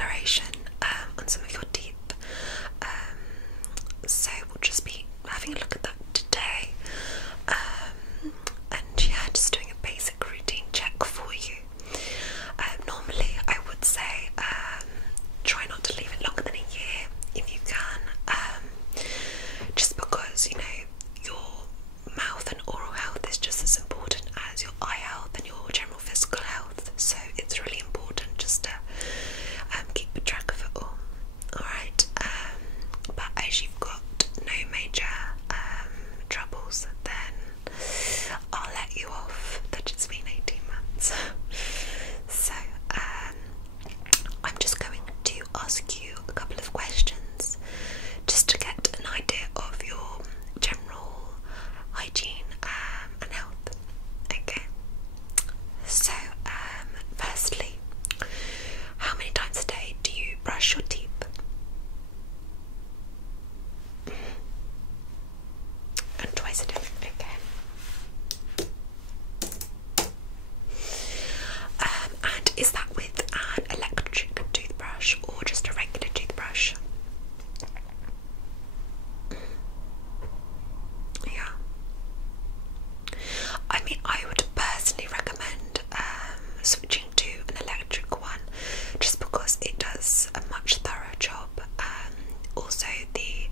discoloration on some of your teeth. So we'll just be having a look at that today. And yeah, just doing a basic routine check for you. Normally I would say try not to leave it longer than a year if you can, just because, you know, your mouth and oral health is just as important as your eye health and your general physical health, so it's really important just to keep a track of it all. Alright, but as you've got no major troubles, then I'll let you off that it's been 18 months. So I'm just going to ask you a couple of questions just to get an idea of your general hygiene and health. Okay, so firstly, how many times a day do you brush your teeth? And twice a day, okay. And is that with an electric toothbrush or just a regular toothbrush? Yeah. I mean, I would personally recommend switching to an electric one, just because it does a much thorough job. Also, the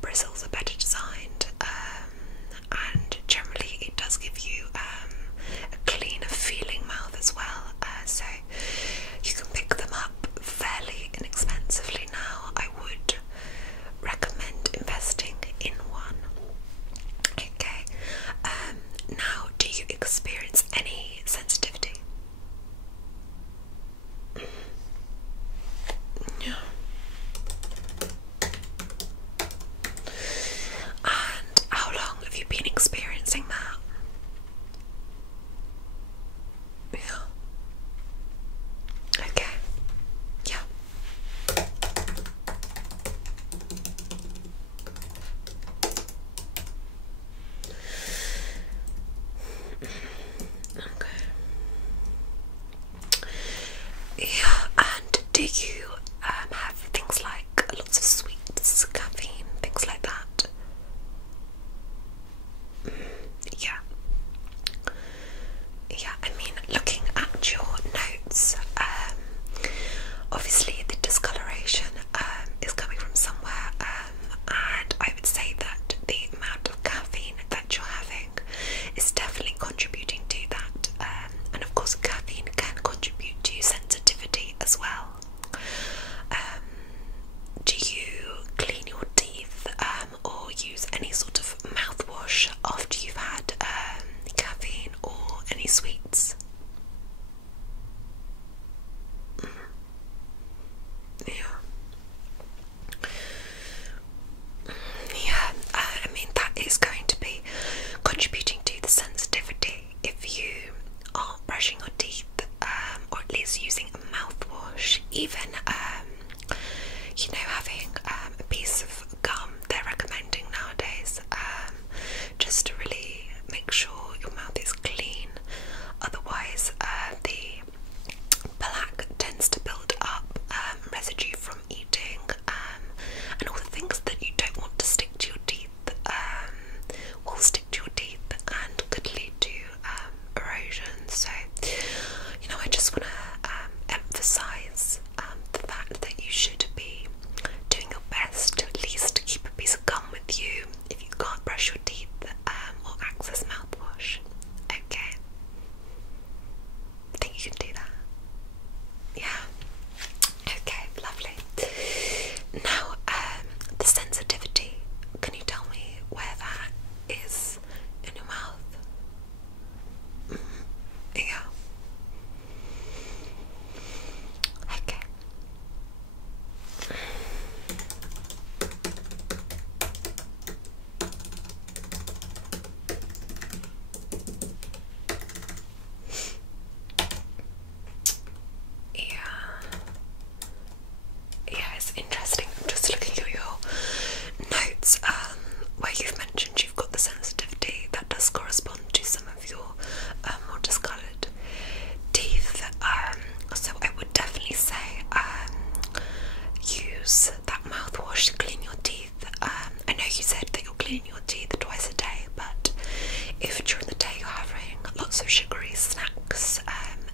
bristles are better designed, and generally it does give you a cleaner feeling mouth as well. So you can pick them up fairly inexpensively now. I would recommend investing in one. Okay, now, do you experience any sensitivity? Yeah. And how long have you been experiencing that? Yeah. Okay. Yeah. Okay. Yeah, and do you have things like lots of sweets, caffeine, things like that? Yeah. Yeah, I mean, looking at your notes, obviously the discoloration is coming from somewhere, and I would say that the amount of caffeine that you're having is definitely contributing to that, and of course caffeine can contribute to sensitivity as well. Do you clean your teeth or use any sort of mouthwash after you've had caffeine or any sweets? Yeah. Yeah, I mean, that is going to be contributing to the sensitivity if you aren't brushing your teeth, or at least using a mouthwash. Even you know, having a piece of gum they're recommending nowadays, just to really make sure your mouth is clean. Otherwise the plaque tends to build up, residue from eating, and all the things that you don't want to stick to your teeth will stick to your teeth and could lead to erosion. So, you know, I just want to emphasize the fact cleaning your teeth twice a day, but if during the day you're having lots of sugary snacks,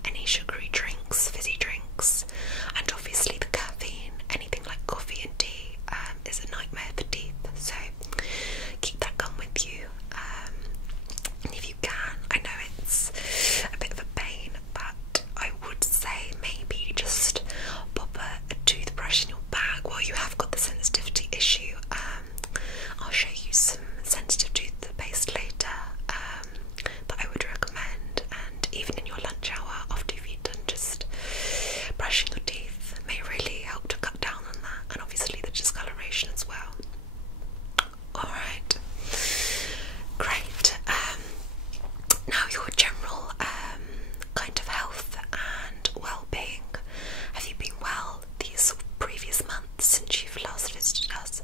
any sugary drinks, fizzy drinks, and obviously the caffeine, anything like coffee and tea is a nightmare for teeth, so keep that gun with you. And if you can, I know it's a bit of a pain, but I would say maybe just pop a toothbrush in your bag while you have got the sensitivity issue. I'll show you some sensitive toothpaste later that I would recommend, and even in your lunch hour after you've eaten, just brushing your teeth may really help to cut down on that, and obviously the discoloration as well. Alright, great. Now your general kind of health and well-being. Have you been well these previous months since you've last visited us?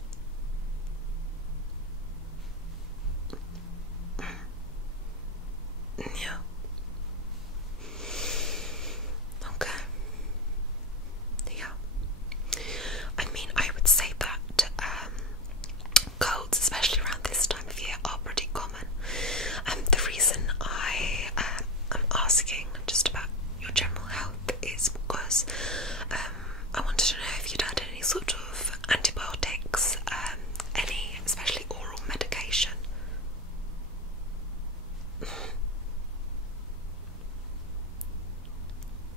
Yeah. Okay. Yeah. I mean, I would say that colds, especially around this time of year, are pretty common. The reason I am asking just about your general health is because I wanted to know if you'd had any sort of antibiotics, any especially oral medication.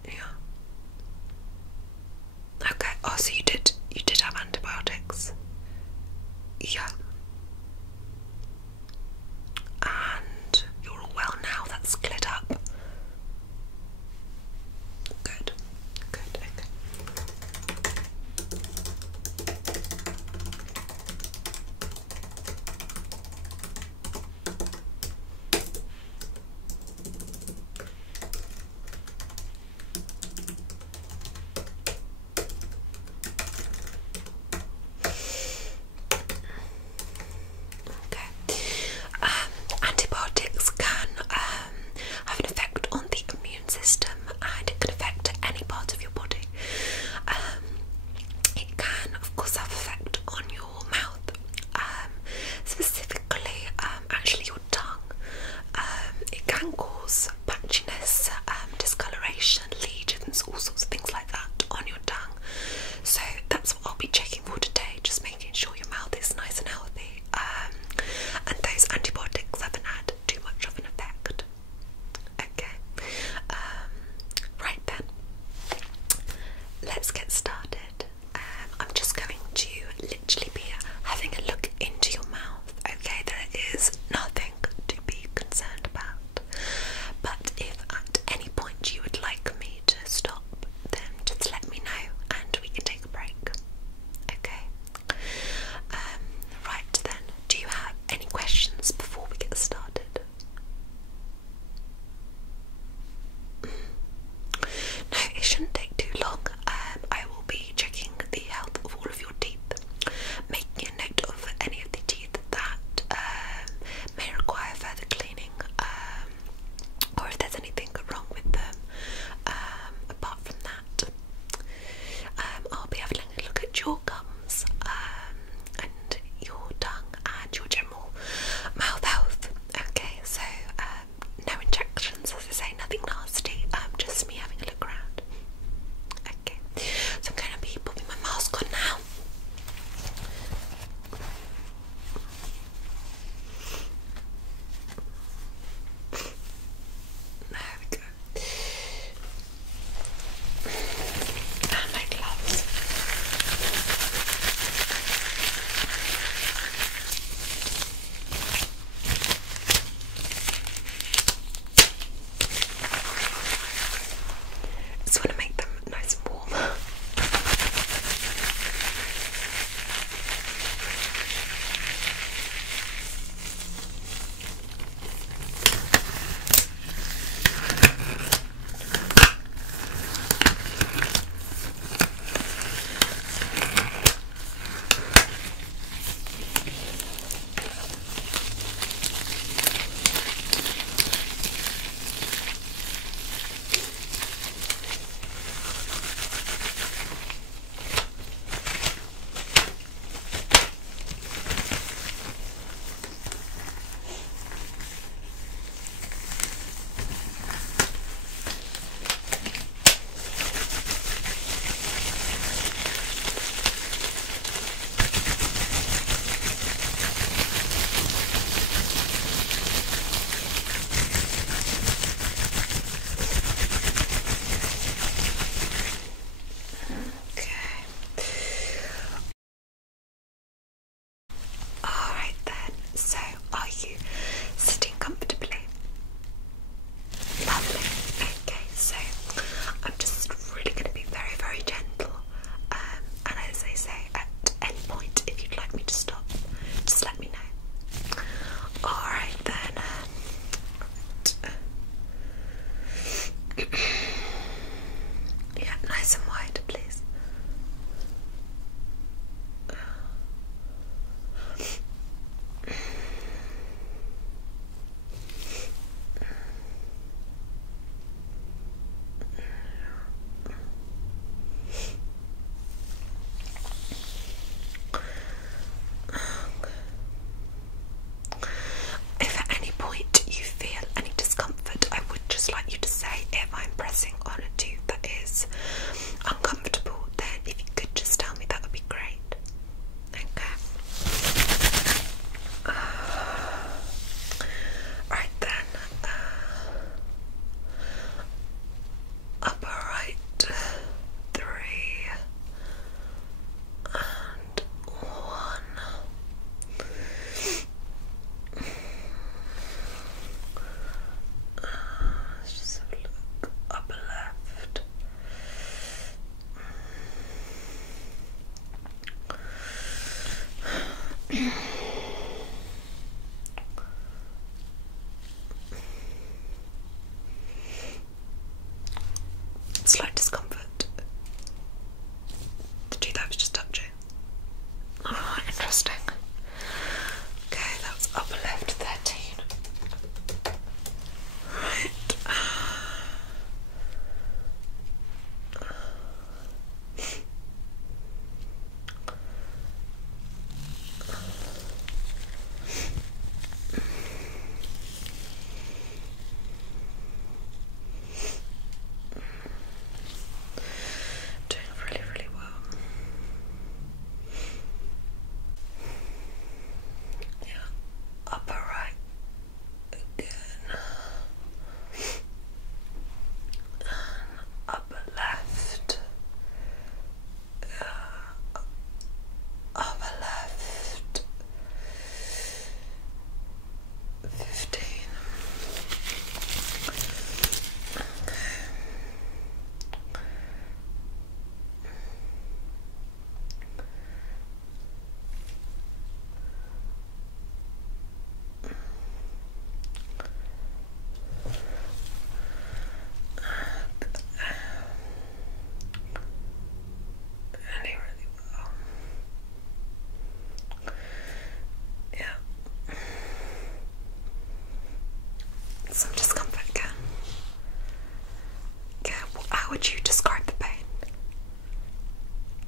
Yeah. Okay. Oh, so you did have antibiotics. Yeah. And you're all well now, that's cleared up. Good. Good, okay. Antibiotics can have an effect on the immune system, and it can affect any part of your body. It can, of course, have effect on your mouth, specifically, actually your tongue. It can cause patchiness, discoloration, lesions, all sorts of things like that on your tongue. So that's what I'll be checking for today, just making sure your mouth is nice and healthy. And those antibiotics haven't had too much of an effect. Okay. Right then. Let's get started. I'm just going to literally be having a look into your mouth. Okay, there is nothing to be concerned about. But if at any point you would like me to stop, then just let me know and we can take a break. Okay. Right then, do you have any questions before we get started? No, it shouldn't take too long. I will be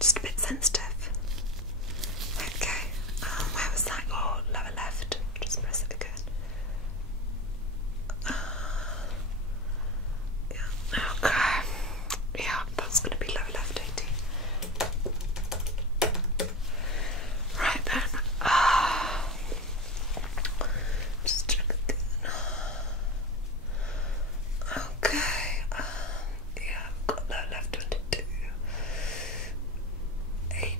just a bit sensitive. Okay, where was that? Oh, lower left. Just press it again. Yeah, okay. Yeah, that's going to be lower left, 80. Right then. Just check again. Okay. Yeah, I've got lower left 22. 80.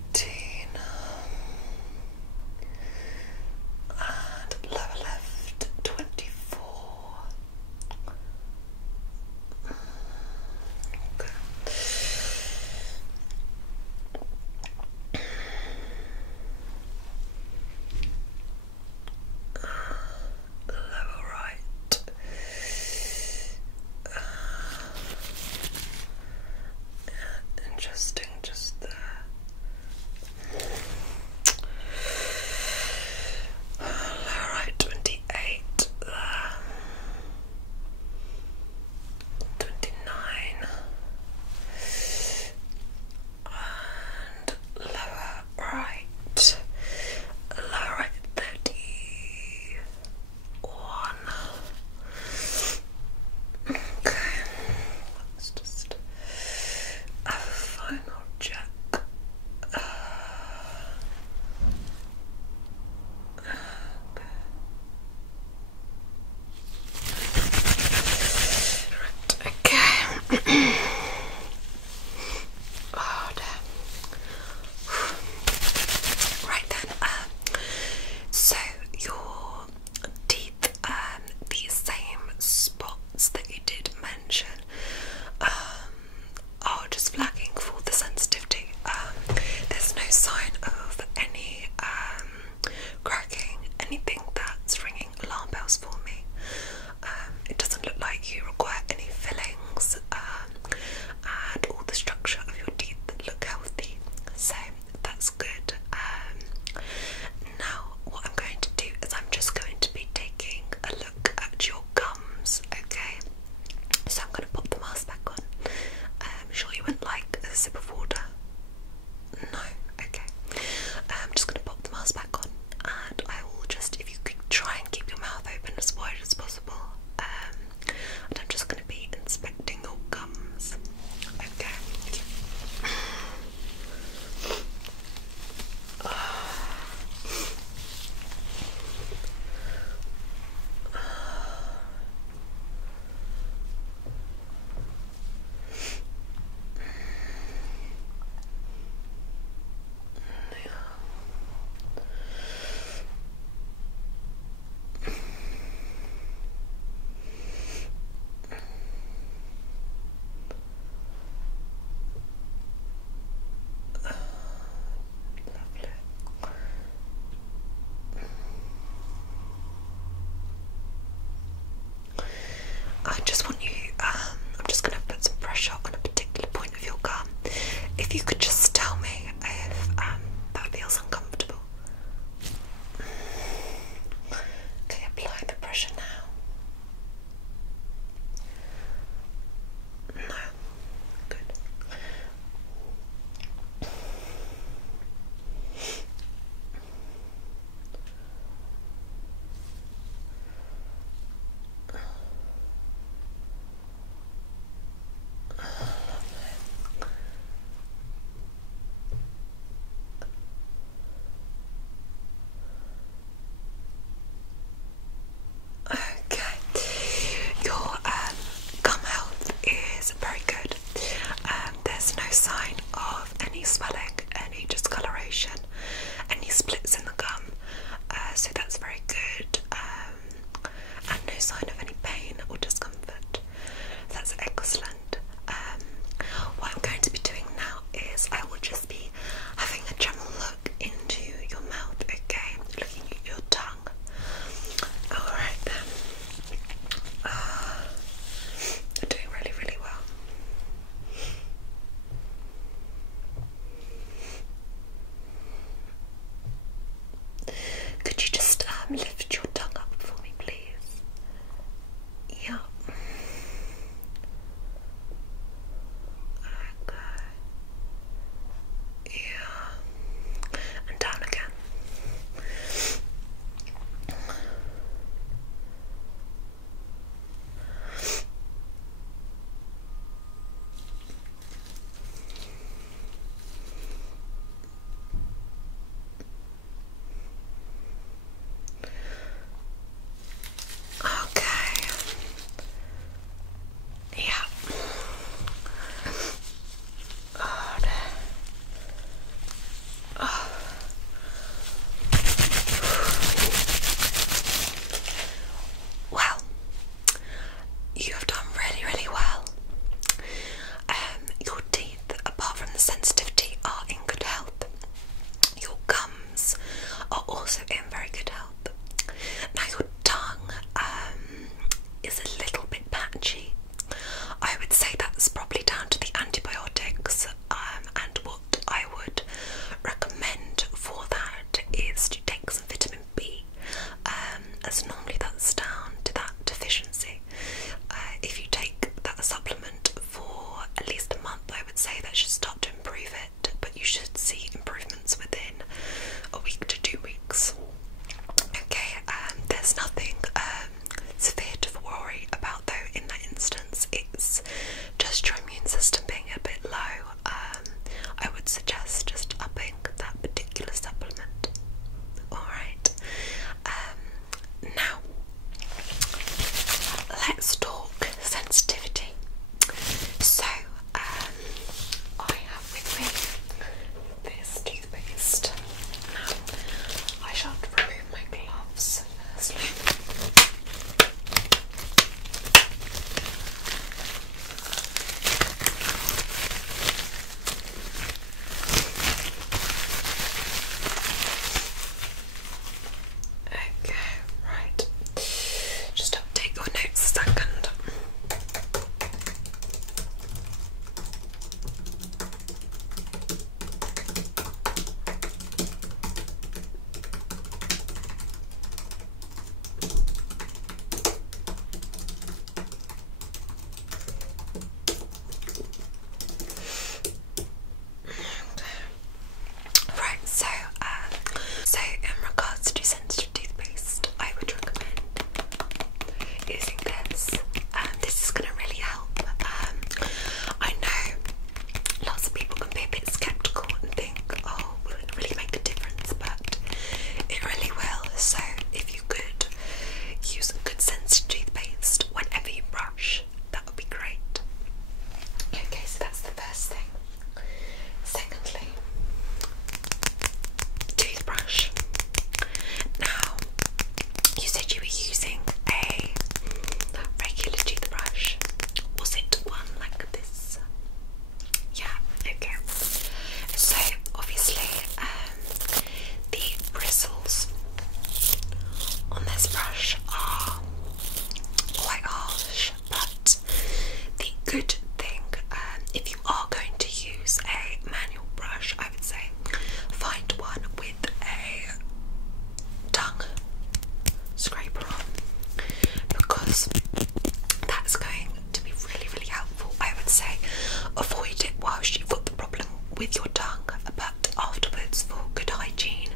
with your tongue, but afterwards, for good hygiene,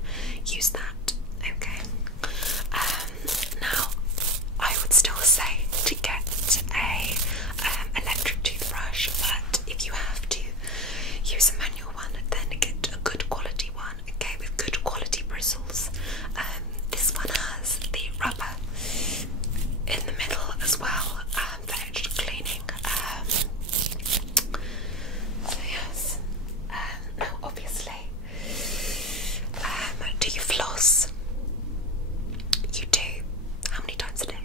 use that. Okay. Now, I would still say to get a electric toothbrush, but if you have to use a manual one, then get a good quality one. Okay, with good quality bristles. This one has the rubber in the middle as well for extra cleaning. So yes. Now, obviously, do you floss? You do. How many times a day?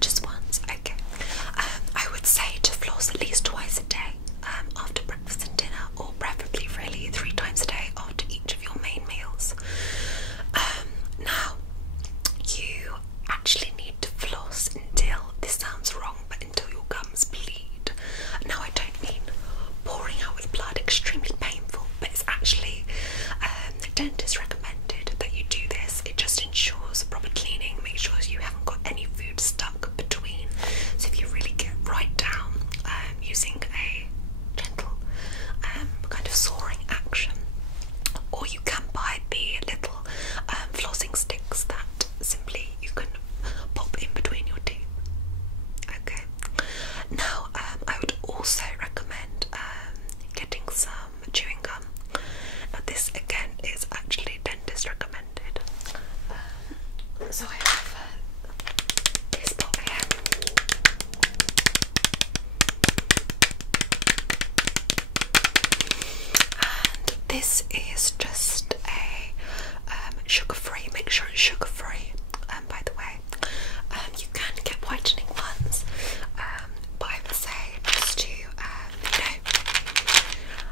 Just once. Okay. I would say to floss at least twice a day, after breakfast and dinner, or preferably really 3 times a day after each of your main meals. Now, you actually need to floss until, this sounds wrong, but until your gums bleed. Now, I don't mean pouring out with blood, extremely painful, but it's actually the dentist recommended that you do this. It just ensures proper cleaning, make sure you haven't got any food stuck between. So if you really get right down, using a gentle kind of sawing action, or you can buy the little flossing sticks that simply you can pop in between your teeth. Okay. Now, I would also recommend getting some chewing gum. Now, this again is actually dentist recommended. So I have this box here. And this is just a sugar-free. Make sure it's sugar-free. By the way, you can get whitening ones, but I would say just to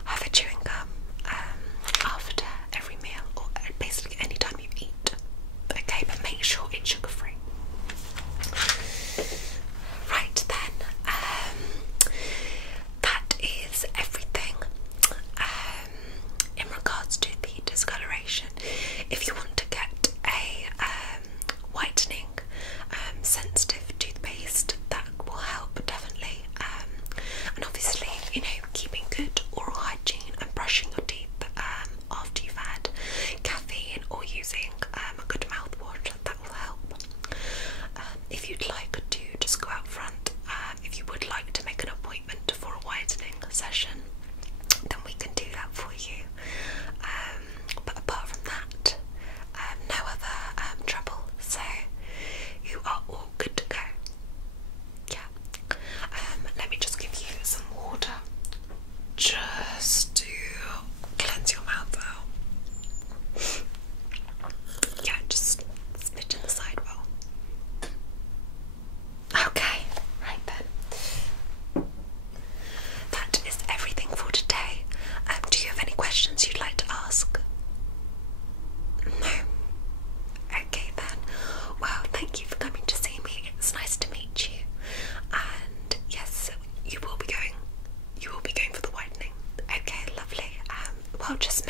have a chewing gum after every meal, or basically any time you eat. Okay, but make sure it's sugar-free. Right then, that is everything in regards to the discoloration. If you want to get a whitening sensitive toothpaste, that will help definitely. And obviously, you know, keeping good oral hygiene and brushing your teeth after you've had caffeine, or using a good mouthwash, that will help. If you'd like to just go out front, if you would like to make an appointment for a whitening session, then we can do that for you. But apart from that, no other trouble, so you are all good to go. Yeah. Let me just give you some water just to cleanse your mouth out. Yeah, just spit in the side bowl. Okay, right then. That is everything for today. Do you have any questions you'd like to ask? No? Okay then. Well, thank you for coming to see me. It's nice to meet you. And yes, you will be going for the whitening. Okay, lovely. Well, just